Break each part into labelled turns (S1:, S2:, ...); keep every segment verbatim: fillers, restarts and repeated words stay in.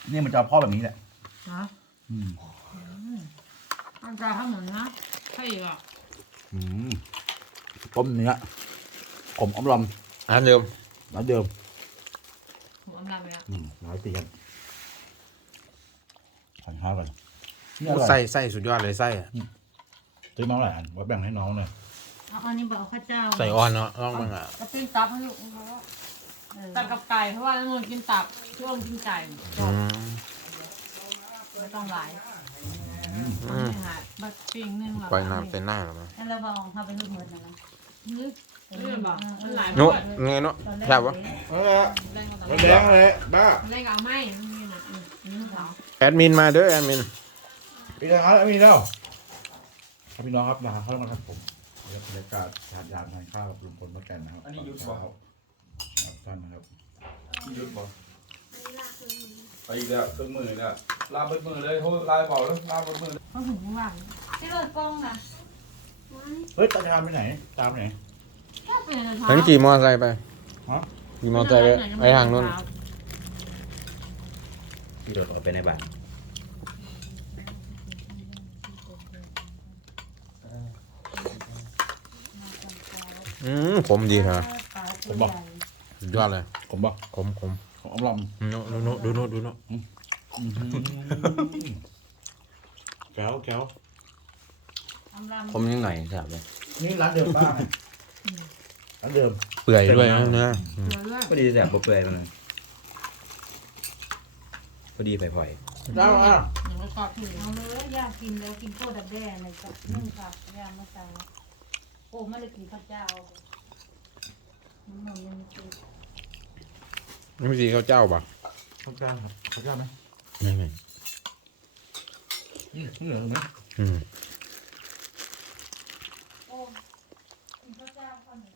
S1: นี่มันจะพ่อแบบนี้แหละ
S2: นะอืมอันจะทำเหมือนนะใช่อีกอ่ะ
S1: อืมต้มเนื้อขมอมลำ
S3: ร้านเดิม
S1: ร้านเดิม
S2: ผมอำลาไปแล้ว
S1: อืมร้านเตียนขอข้าวก่อน
S3: ไส้ไส้สุดยอดเลยไส้อะ
S1: ซื้อมาหลายอันไว้แบ่งให้น้องหน่อย
S2: เอาอันนี้บอกข้าวเจ้า
S3: ใส่อ่อนเนาะต้องมันอ่ะ
S2: กระปิ้งตับให้ลูกตับกับไก่เพราะว่าน้องกินตับช่วงกินไก่ไม่ต้องหลายอืมบักปิ้งนึงหรอ
S3: ปล่อยน้ำเต็มหน้าหรอมั้ง
S4: นั่นเราบอกเขาไปลูกเหมือนนะ
S2: นึกนี่บอกมันหลาย
S3: นุ๊ไงนุ๊แซ่บวะ
S1: เออแดงเลยบ้า
S2: เล่นกับไม่นี่นะนี่เขา
S3: แอดมินมาเด้อแอดมิน
S1: พี่น้องครับมีแล้วครับพี่น้องครับมาเข้ามาครับผมบรรยากาศทานยามทานข้าวกับลุงพลมาแก่นนะครับอันนี้ยุทธบ่ครับท่านนะครับ
S5: ยุทธบ่ไปอีกแล้วเครื่องมือเนี่ยลาเบิดมือเลยโทษลายเบาแล้วลาเบิดมือ
S2: เขาถึงข้างล่าง
S4: ที่รถกล้องนะ
S1: เฮ้ยตาทามไปไหนตามไหน
S3: ฉันขี่มอเตอร์ไซค์ไปขี่มอเตอร์ไซค์ไปไปทางนู้น
S6: ที่โดดออกไปในบ้าน
S3: อืมขมดีครับ
S1: ผมบอก
S3: สุดยอดเลย
S1: ผมบอก
S3: ขมขม
S1: ของอมล
S3: ำดูโนดูโนดูโน
S1: แก้วแก้ว
S6: ผมยังหน่อยแซ่บเลย
S1: นี่ร้านเดิมป้าร้านเดิม
S3: เปื่อยด้วยนะเนื้อ
S6: พอดีแซ่บเปื่อยมันพอดีผ่อย
S1: ๆแล้วอ่ะ
S2: ยังไม่ชอบที่
S4: เอาเลยอยากกินแล้วกินโคตรดับแด้ในกับนึ่งกับยามาตาโอ้ไม่ได้กินข้าวเจ้าน้ำมันยังไม่กิน
S3: นี่ไม่ใช่ข้าวเจ้าป่ะ
S1: ข้าวเจ้าครับข้าวเจ้าไหม
S3: ไม่ไม่
S1: อืมเหลือไหม
S3: อืม
S4: โอ้กินข้าวเจ้าข้าวหนึ่ง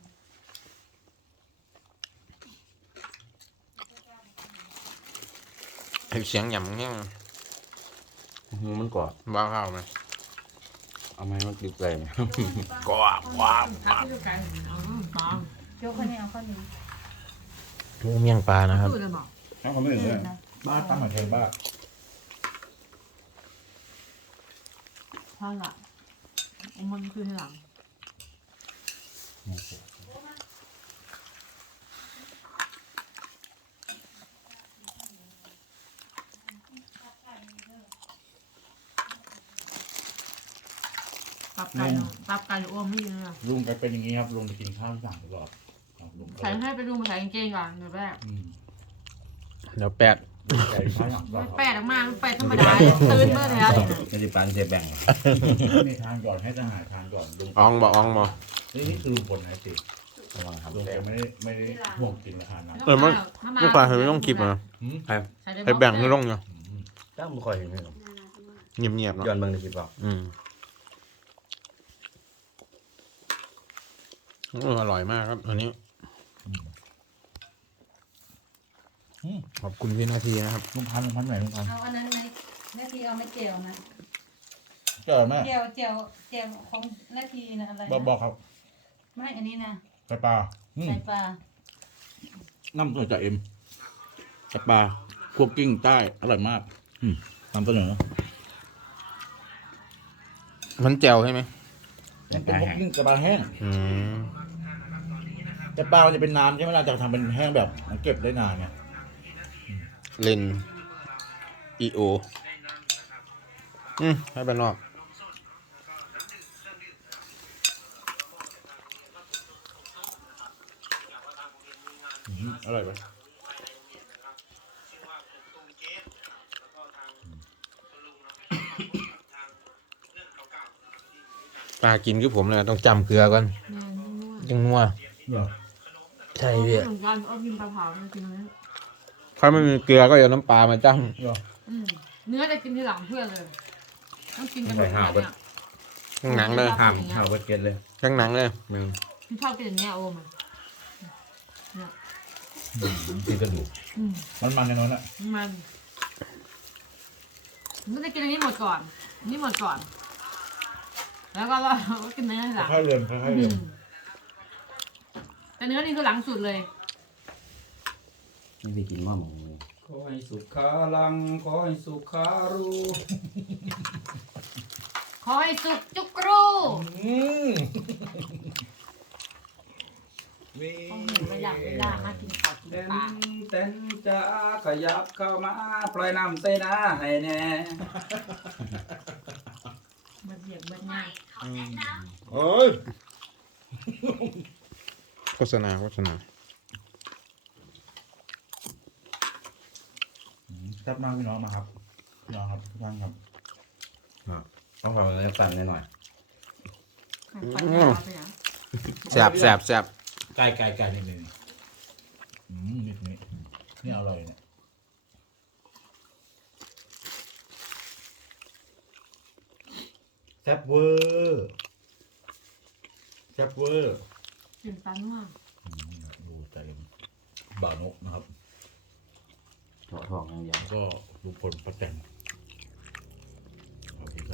S3: เสียงหยำเงี้ย
S6: มันกรอบ
S3: บ้าข้าวไหม
S6: เอาไหมมันดึกเลย
S3: กรอบกรอบกรอบ
S4: ยกคนนี้เอาข้าวนี้
S3: ทุกเมี่ยงปลานะครับ
S1: น้ำเขาไม่ถึงเลยบ้าตั้งหัวเทิงบ้า
S2: ข้าวหลังมันคือหลังตับไก่ตับไก่อ้วมไม่เยอะ
S1: ลุงแกเป็นอย่างนี้ครับลุงไปกินข้าวที่ต่างตลอด
S2: ใส่ให้ไปดูมาใส่กางเกงก่อนเดี๋ยวแรก
S3: เดี๋ยวแปด
S2: ไม่แปดมากแปดธรรมดาตื่นเมื่อไหร่
S6: ไม่ได้ปันเสียแบ่ง
S1: มีทานก่อนให้ทหารทานก่อนลุง
S3: อ่องบ่อ่องบ่
S1: นี่นี่คือลุงพลนะสิลุงแกไม่ได้ไม่ได้ห่วงกินราคานะ
S3: เออมันลูกปลาเธอไม่ต้องคลิปนะไปแบ่งไม่ลงเนาะ
S6: ตั้งไม่ค่อยเห็นเลย
S3: เงียบเงียบเนาะ
S6: ย้อนเบิ่งในคลิปเปล่า
S3: อืมอร่อยมากครับอันนี้ขอบคุณพี่นาทีนะครับ
S1: ลุงพันลุงพันไหนลุงพัน
S4: เอาอันนั้นไหมนาทีเอาไม่เจียวนะ
S1: เจอไหม
S4: เจียวเจียวเจียวของนาทีนะอะไร
S1: บอกบอกครับ
S4: ไม่อันนี้นะ
S1: ไก่ปลา
S4: ไก่ปลา
S1: น้ำตัวจ่าเอ็มไก่ปลาคั่วกิ้งใต้อร่อยมากนำเสนอ
S3: มันแจ่วใช่ไหม
S1: มันเป็นคั่วกิ้งไก่ปลาแห้ง
S3: อืม
S1: ไก่ปลามันจะเป็นน้ำใช่ไหมล่ะจะทำเป็นแห้งแบบมันเก็บได้นานไง
S3: เลนอีโออืมให้ไปนอก
S1: อร่อยไหม
S3: ปลากินคือผมเลยต้องจำเกลือก่อนยังนัวใช่พี่
S2: การเอากินปลาเผาจริงๆนะ
S3: ถ้าไม่มีเกลือก็เอาน้ำปลามาจ้ำ
S2: เนื้อจะกินทีหลังเพื่อนเลยต้องกินกันแบบนี้
S3: ข้างหนังเลย
S6: ห้ามห้ามเวทเกตเลย
S3: ข้างหนังเลย
S6: มึง
S2: พี่ชอบกินอย่างเงี้ยโอมอ่ะ
S6: เนี่ยกินกระดูก
S1: มันมันในนั้นอ่ะ
S2: มันมันจะกินอันนี้หมดก่อนอันนี้หมดก่อนแล้วก็เราก็กินเนื้อทีหลัง
S1: ค่อยๆเรียนค่อยๆเรียน
S2: แต่เนื้อนี่คือหลังสุดเลย
S6: นี่ไปกินหม้อหมู
S5: ขอให้สุขาลังขอให้สุขารู้
S2: ขอให้สุกจุกรู
S1: อืมมี
S2: ต้องเห็นเวลาเวลามากินข้าวกิน
S5: เต้น
S2: ปลา
S5: เต้นจ้าขยับเข้ามาปล่อยน้ำใส่หน้าให้แน่
S2: เบิดเบียกเบิดง่าย
S1: เอ้ย
S3: โฆษณาโฆษณา
S1: แซ่บมากพี่น้องมาครับพี่น้องครับทุกท่านครับ
S6: ต้องขอเนื้อปั่นหน่อย
S2: ไปเอาไปยัง
S3: แสบแสบแสบ
S1: ไก่ไก่ไก่นี่นี่นี่อืมนี่นี่นี่อร่อยเนี่ยแซ่บเวอร์แซ่บเวอร์
S2: กินปลาเนื้อ
S1: อืมดูใจบ่าวนกนะครับ
S6: ถอดทองอย่างเดียว
S1: แล้วก็ลุงพลป้าแตนโอเคกัน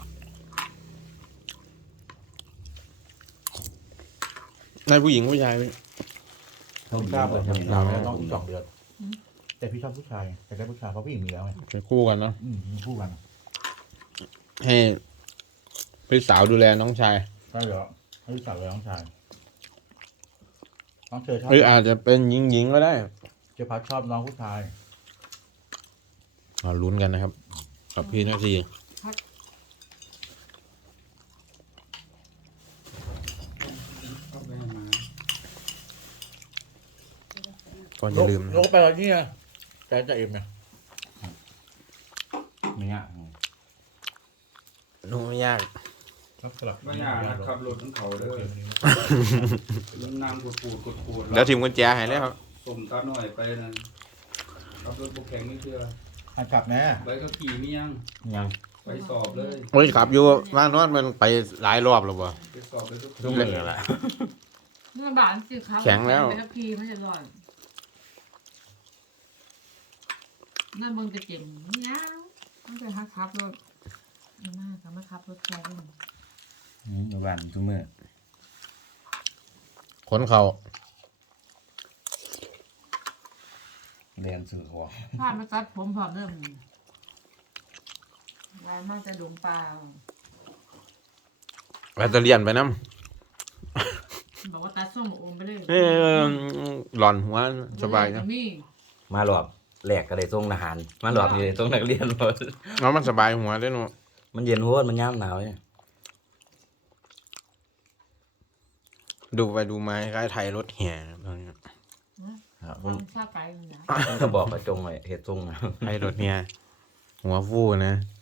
S3: นายผู้หญิงผู้ชายพี่
S1: ผมทราบเลยครับเราไม่ต้องสองเดือนแต่พี่ชอบผู้ชายแต่ได้ผู้ชายเพราะผู้หญิงมีแล้วไง
S3: เป็นคู่กันเนาะ
S1: อืมมีคู่กัน
S3: ให้พี่สาวดูแลน้องชาย
S1: ใช่เหรอให้พี่สาวกับน้องชายน้องเชยชอบ
S3: หรืออาจจะเป็นหญิงหญิงๆก็ได้
S1: เจพัดชอบน้องผู้ชาย
S3: เราลุ้นกันนะครับ กับพี่นาที
S5: เอาไปมา
S3: ก็อย่าลืม
S1: นกไปแล้วนี่ไงแต่จะเอ็มไง
S6: ไม่ยาก
S3: นุ่มไม่ยาก
S1: ครับสลับ
S5: ไม่ยากนะขับรถของเขาเด้อนั่งกูดปูดกูดปูด
S3: เดี๋ยวทีมกุญแจให้เลยครับ
S5: ส่งตาหน่อยไปนั่นขับรถบุกแข่งนี่คือ
S1: หันกลับแม่
S5: ใบขับขี่มียัง
S6: ยัง
S5: ไปสอบเลย
S3: โอ้ยขับอยู่ว่านอนมันไปหลายรอบแล้วบ่
S5: ไปสอบเลยทุก
S6: ต้องเลยแหละ
S2: เนื้อบานสิครับ
S3: แข็งแล้ว
S2: ไปทักทีไม่จะร้อนน่าเบิ่งจะเก่งยาวต้องไปฮักครับรถไม่มากก็ไม่ครับรถแค่นี้
S6: อยู่บ้านทุกมื้อ
S3: ขนเขา
S6: เรียนสื่อของ
S2: พามาตัดผมพร้อมเริ่มวายมากจะดงปลา
S3: แบตเตอรี่ยนไปน้
S2: บอกว่าตัดส้มโอมไปเลย
S3: ำเอ้ยหลอนหัวสบายนะ
S2: นี่
S6: มาหลอบแหลกก็เลยส่งทหารมาหลอบนี่ส่งนักเรียนหมด
S3: เอามันสบายหัวด้วยเนาะ
S6: มันเย็นโหดมันย่ำหนาวเนี่ย
S3: ดูไปดูมาคล้ายไทยรถแห่ตอนนี้
S6: ครับ
S2: ความชาไก่มันนะ
S6: มันก็บอกกระจงไว้เฮ็ดส่งนะ
S3: ไทยรถแห่หัวฟูนะ